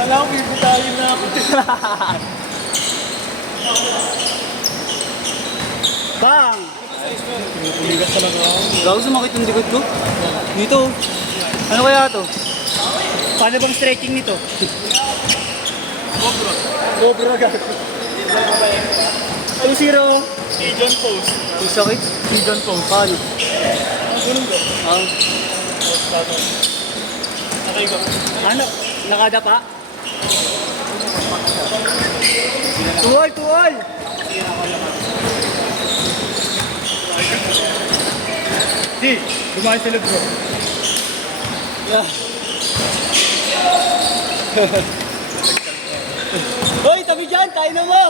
Kala ko bibitayin na ako. Bang! Pumigas talaga ako. Gago, sumakit yung likod ko. Dito. Ano kaya to? Paano bang stretching nito? Cobra gago. Ay, zero. Pigeon pose. Ang sakit. Pigeon pose. Paano? Ganun ba? Ah. Okay ba? Ano? Nakadapa? Tuol, tuol! Di, dumaan sila bro. Yeah. Hoy, tabi dyan! Tayo na mo!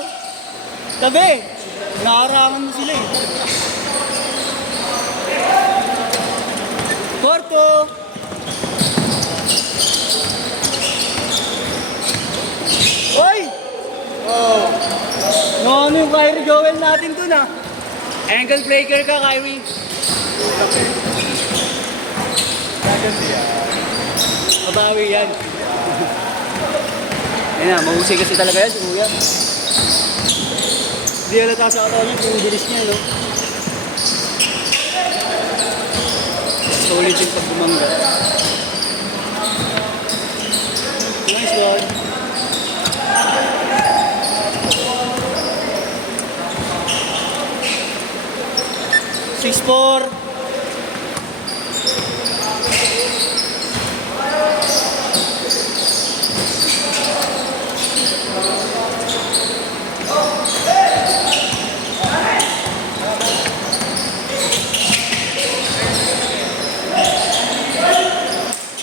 Tabi! Nakarangan mo sila eh. Korto! Hoy! Oh. No, ano yung Kyrie Joel natin dun ah? Angle breaker ka, Kyrie. Gaganda yan. Mabawi yan. Yan na, mahusay kasi talaga yan si Kuya. Hindi halata sa katawan niya kung bilis niya, no? Solid yung pagbumangga. Nice one. Six, four.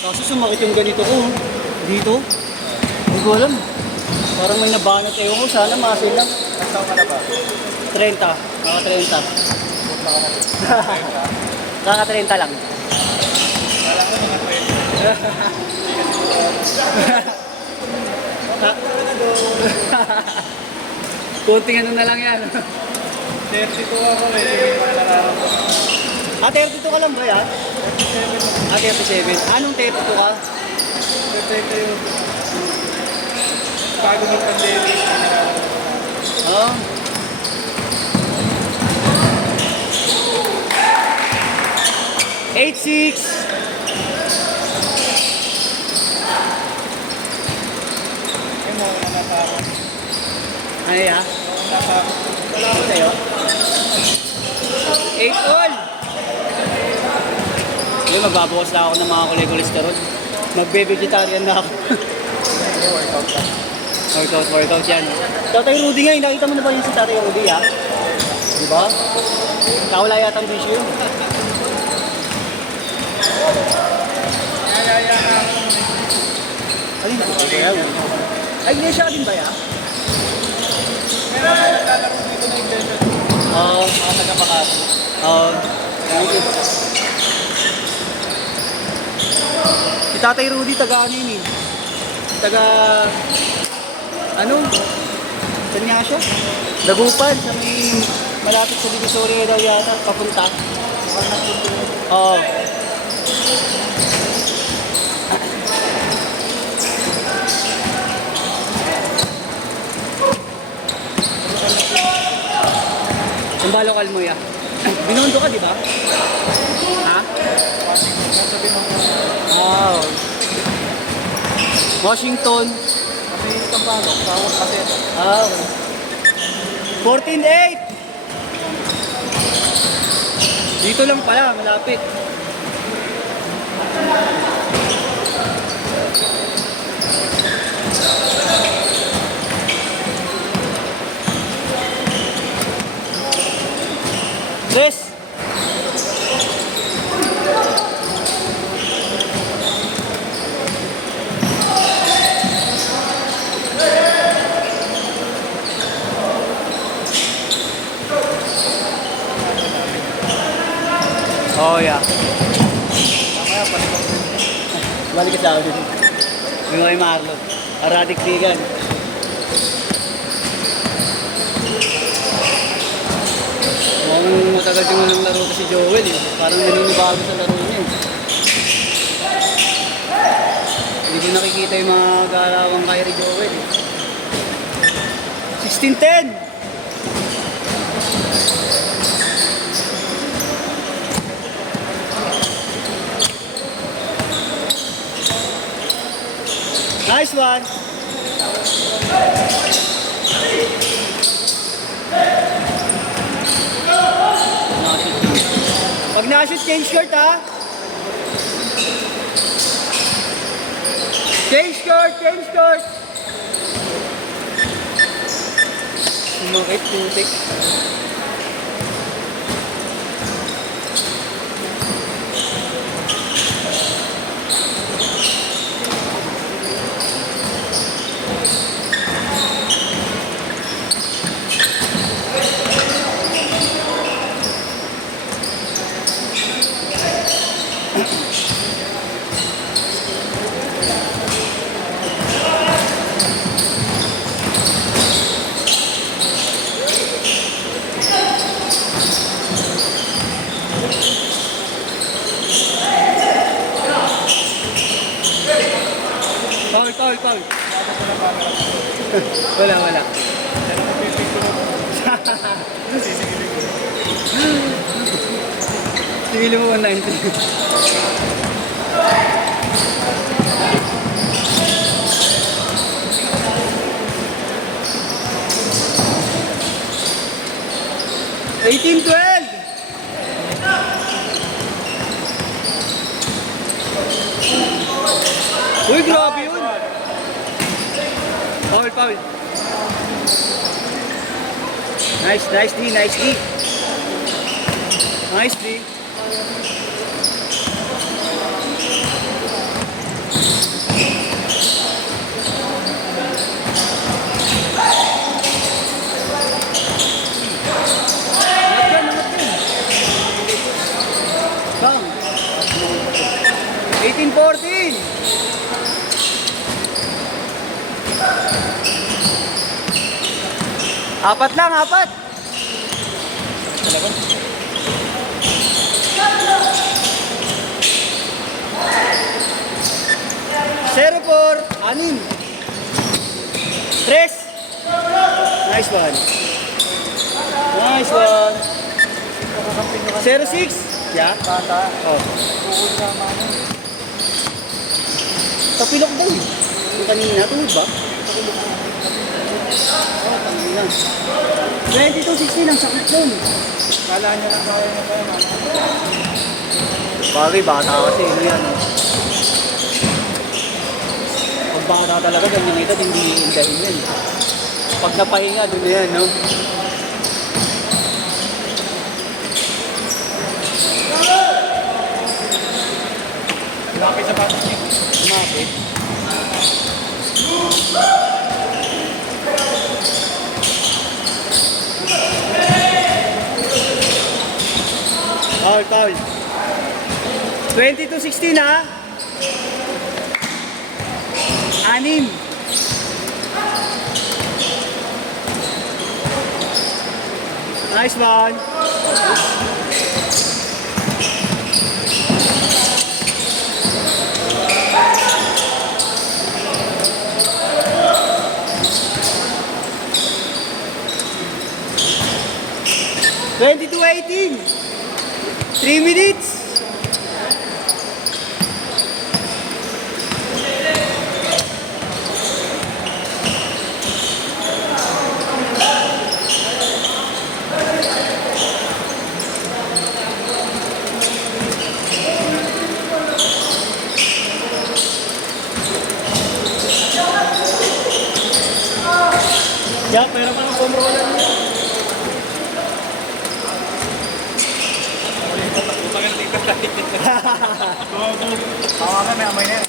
Kaso sumakit yung ganito ko. Dito. Hindi ko alam. Parang may nabanat. Ewan ko, sana masin lang. Nasaan ka na ba? 30. Naka 30. Naka 30 lang. Wala ko mga 20. Kunting ano na lang yan. 32 ako, medyo may mga nararamdaman. 32 ka lang ba yan? 37 ako. 37. Anong 32 ka? Protect yung bago ng pandemic. Oh. Eight, six. Ay mo, natakot. Ano ya? Natakot. Wala ko sa'yo. 8 all. Ngayon, magbabawas na ako ng mga cholesterol. Magbe-vegetarian na ako. Workout ka. Workout yan. Tatay Rudy nga, nakita mo na ba yun si Tatay Rudy, ha? Diba? Kawala yata ang bisyo yun. Kaya ako. Ay, hindi ko kaya. Ay, hindi siya din ba yan? Meron na naglalaro dito na intention. Oo. Mga taga-Makati. Oo. Si Tatay Rudy, taga ano yun eh? Taga... Ano? Saan nga siya? Dagupan, sa may malapit sa Divisoria daw yata, papunta. Oo. Ang balokal mo ya. Binondo ka, di ba? Ha? Wow. Washington. Kasi yung kampano, tawag kasi. Ah, 14-8. Dito lang pala, malapit. Tres. Oh, yeah. Mamaya, balik ako. Balik ka sa akin. Yung kay Marlo. Aradik Tigan. Mukhang matagal din mo ng laro ko si Joel eh. Parang naninibago sa laro niya eh. Hindi Hindi ko nakikita yung mga galawang Kyrie Joel eh. 16-10! Nice one! Pag na-shoot, change court ha! Change court! Change court! Sumakit, putik. Foul, foul, foul. Wala, wala. Tingin mo 190. Eighteen, 12. Uy, grabe yun. Foul, foul. Nice, nice D, nice D. Nice D. Bang. 18-14. Apat lang, apat. Talaga? Zero for anim. Tres. Nice one. Nice one. 0-6. Yeah? Tata. Oh. Bukod na naman. Tapilok daw eh. Yung kanina, tulog ba? Oh, tangina. 22-16 ang sakit doon. Kala niya lang kaya niya kaya man. Bagay, bata kasi. Ano yan? Oh. Pag bata talaga, ganyan ito, hindi iindahin yan. Pag napahinga, doon na yan, no? Lapit sa patos niya. Lumapit. Foul, foul. 22-16 ha. Anim. Nice one. Twenty-two 18. 3 minutes. Ya, pero parang pumrola niya. Hawakan na, amay na yan.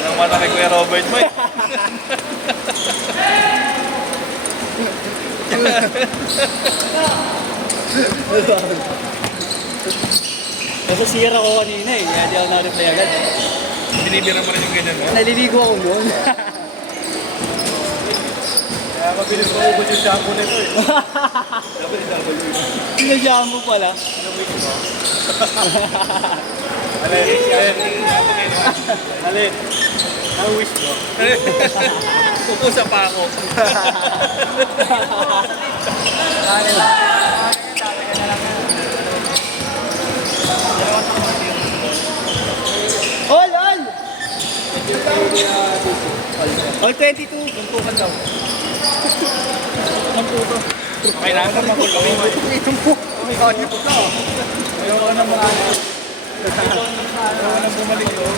Anong mata kay Kuya Robert mo eh? Kasi sira ko kanina eh, kaya di ako na-reply agad. Binibira mo rin yung ganyan mo? Naliligo ako noon. Kaya mabilis maubos yung shampoo nito eh. Dapat yung double. Sinadya mo pala. Double Alin? Ang wish mo? Pupusa pa ako. All! All 22. Tuntukan daw. Okay na, magulo. May kanip na. Ayaw ka na mga ano. Ayaw ka na bumalik doon.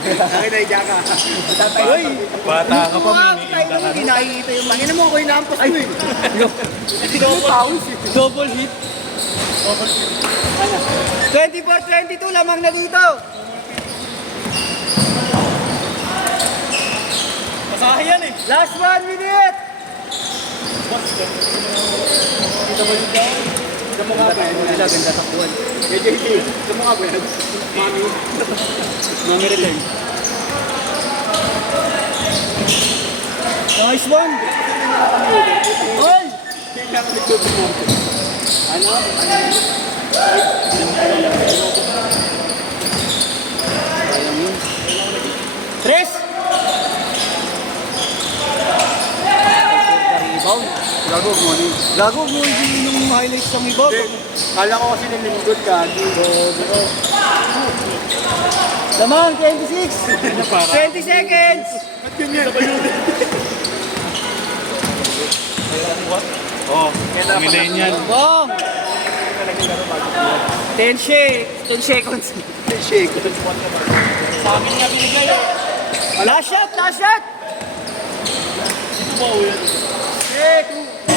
Nakinahiya ka. Uy! Bata ka pa, Tayo naman, hindi nakikita yung mangin mo. Ako yung lampas mo eh. Double hit. 24-22, lamang na dito. Masahe yan eh. Last 1 minute. Kita ba yung down? Kita mo nga ba yan? Wala, ganda takbuhan. JJT, kita mo nga ba yan? Mami. Mami return. Nice one. All. Kaya ka likod mo. Ano? Tres. Rebound. Gago mo ni. Gago mo hindi nung highlights ng iba. Kala ko kasi nilingkod ka. Lamang, 26. 20 seconds. Ba't ganyan? Oh, millennial. Bong. 10 seconds. Shake. Sa amin nga binigay eh. Last shot, last shot. Ito ba ulan? 3, 2,